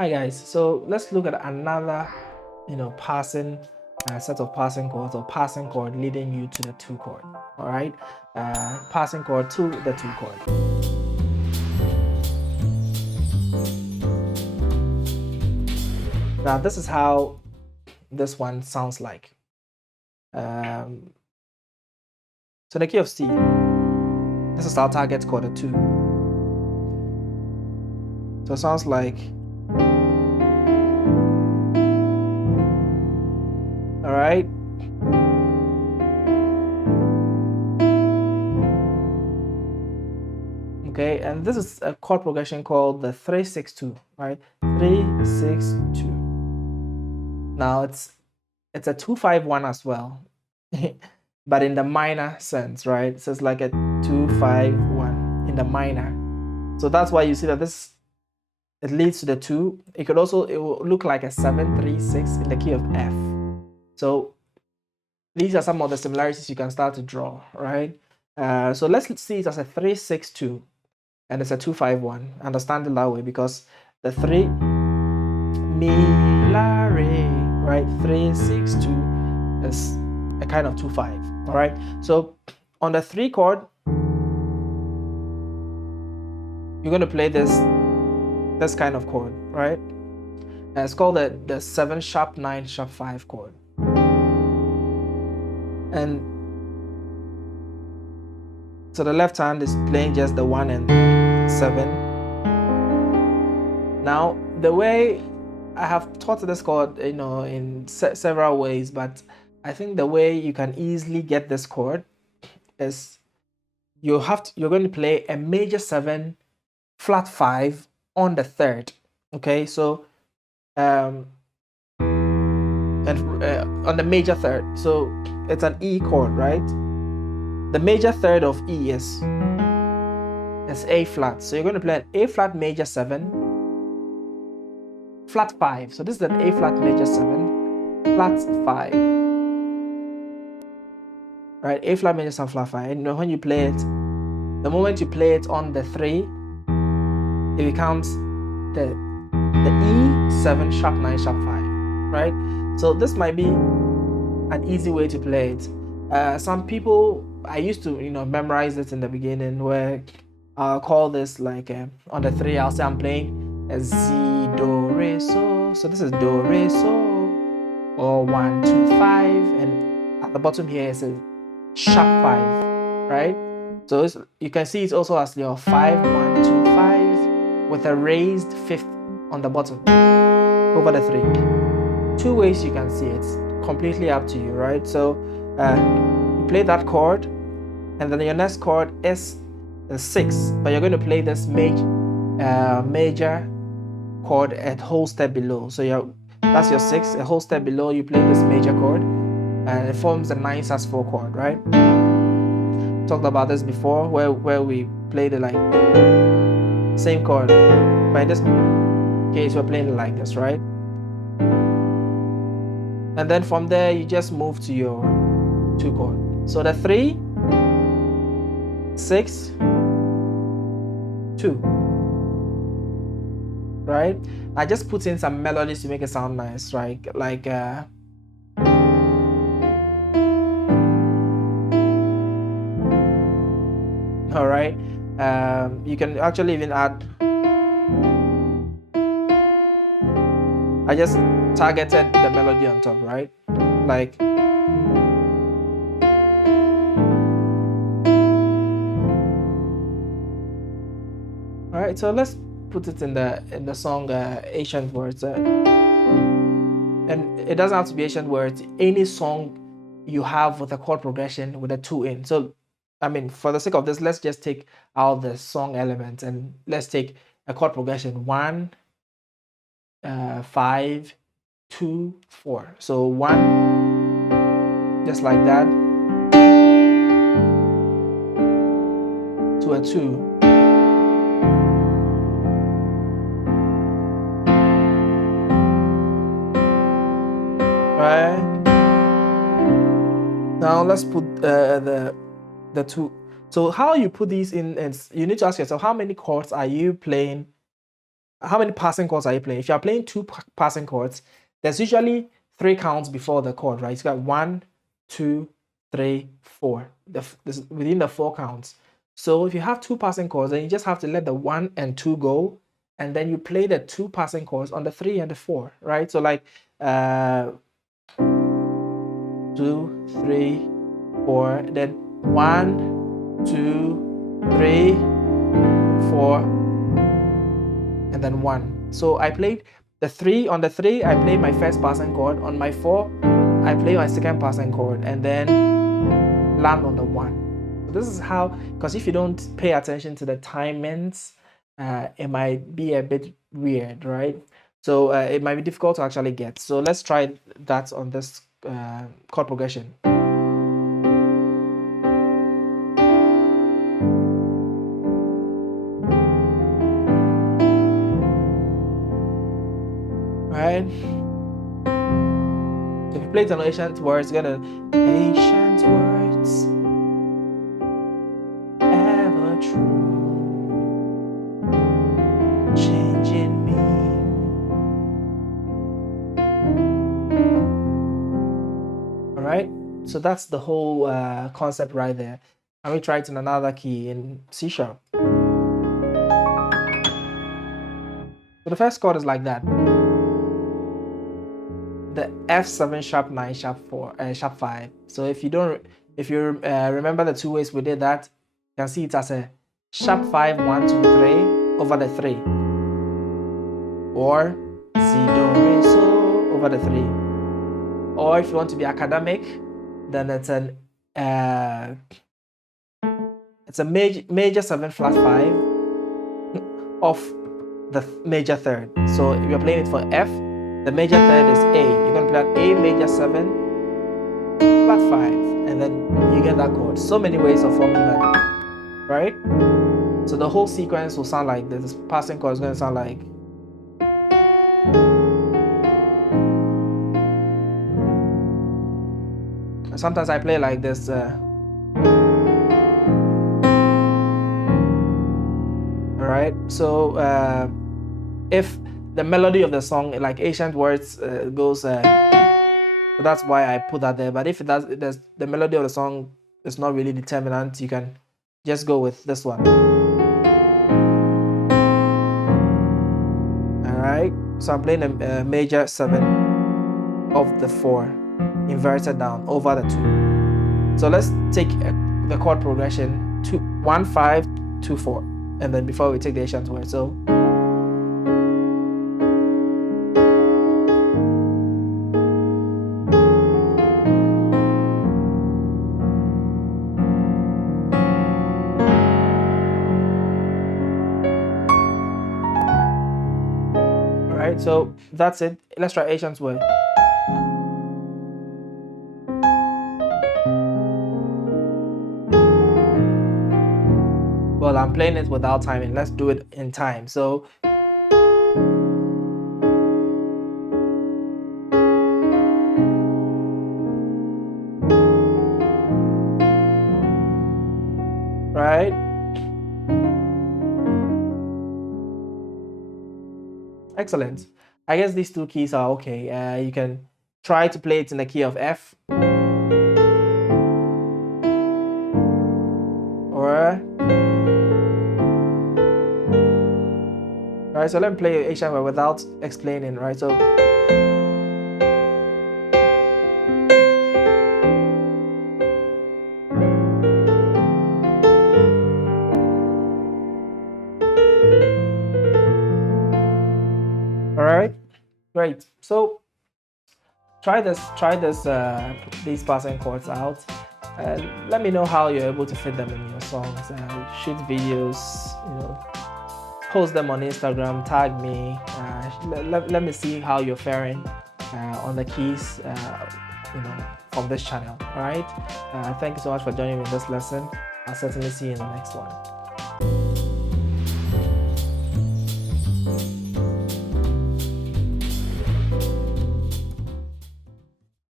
Hi guys, so let's look at another, passing set of passing chords or passing chord leading you to the two chord. All right, passing chord to the two chord. Now this is how this one sounds like. So in the key of C, this is our target chord, a 2. So it sounds like. All right. Okay, and this is a chord progression called the 3-6-2, right? 3-6-2. Now it's a 2-5-1 as well, but in the minor sense, right? So it's like a 2-5-1 in the minor. So that's why you see that this, it leads to the 2. It will look like a 7-3-6 in the key of F. So these are some of the similarities you can start to draw, right? So let's see it as a 3-6-2 and it's a 2-5-1. Understand it that way because the 3 mi la re, right? 3-6-2 is a kind of 2-5. All right. So on the 3 chord, you're going to play this kind of chord, right? And it's called the 7 sharp 9 sharp 5 chord. And so the left hand is playing just the 1 and the 7. Now the way I have taught this chord, in several ways, but I think the way you can easily get this chord is you're going to play a major 7 flat 5 on the 3rd. Okay, so and on the major 3rd, so it's an E chord, right? The major 3rd of E is A flat, so you're going to play an A flat major 7 flat 5. So this is an A flat major 7 flat 5, right? A flat major 7 flat 5. And when you play it, the moment you play it on the 3, it becomes the E7 sharp 9 sharp 5, right? So this might be an easy way to play it. Some people, I used to memorize it in the beginning, where I'll call this like on the 3, I'll say I'm playing a Z, do, re, so. So this is do, re, so, or 1, 2, 5, and at the bottom here is a sharp 5, right? So you can see it also as your 5, 1, 2, 5 with a raised 5th on the bottom over the 3. 2 ways you can see it, completely up to you, right? So you play that chord, and then your next chord is the 6, but you're going to play this major chord a whole step below. So that's your 6, a whole step below. You play this major chord, and it forms the 9-4 chord, right? Talked about this before, where we played it like same chord, but in this case we're playing it like this, right? And then from there you just move to your 2 chord. So the 3, 6, 2, right? I just put in some melodies to make it sound nice, right? Like all right, you can actually even add. I just targeted the melody on top, right? Like. All right, so let's put it in the song Ancient Words, and it doesn't have to be Ancient Words. Any song you have with a chord progression with a 2 in. So I mean, for the sake of this, let's just take out the song elements and let's take a chord progression 1, 5, 2, 4. So 1, just like that, to a 2. Right. Now let's put the 2. So how you put these in, and you need to ask yourself, how many chords are you playing how many passing chords are you playing? If you are playing two passing chords, there's usually 3 counts before the chord, right? You got 1, 2, 3, 4. Within the 4 counts. So if you have 2 passing chords, then you just have to let the 1 and 2 go, and then you play the 2 passing chords on the 3 and the 4, right? So like 2, 3, 4, then 1, 2, 3, 4, and then 1. So I played the 3. On the 3, I played my first passing chord. On my 4, I play my second passing chord, and then land on the 1. So this is how, because if you don't pay attention to the timings, it might be a bit weird, right? So it might be difficult to actually get. So let's try that on this chord progression. Right? If you play it on ancient words, you're gonna ancient words, ever true, changing me. All right, so that's the whole concept right there. And we try it in another key in C sharp. So the first chord is like that. The F7 sharp 9 sharp 4 sharp 5. So if you remember the 2 ways we did that, you can see it as a sharp 5 1 2 3 over the 3, or C do re so over the 3. Or if you want to be academic, then it's a major 7 flat 5 of the major third. So if you're playing it for F, the major third is A. You're going to play an A major 7, flat 5, and then you get that chord. So many ways of forming that, right? So the whole sequence will sound like this. This passing chord is going to sound like. Sometimes I play like this. Alright, so if the melody of the song, like ancient words, goes, so that's why I put that there. But if the melody of the song is not really determinant, you can just go with this one. Alright, so I'm playing a major 7 of the 4, inverted down over the 2. So let's take the chord progression 1 5 2 4, and then before we take the ancient word. So alright, so that's it. Let's try ancient word. Well, I'm playing it without timing. Let's do it in time. So right. Excellent. I guess these 2 keys are okay. You can try to play it in the key of F, or right. So let me play ancient word without explaining. Right. So alright, great. So try these passing chords out. Let me know how you're able to fit them in your songs. Shoot videos, post them on Instagram, tag me. Let me see how you're faring on the keys, from this channel. All right. Thank you so much for joining me in this lesson. I'll certainly see you in the next one.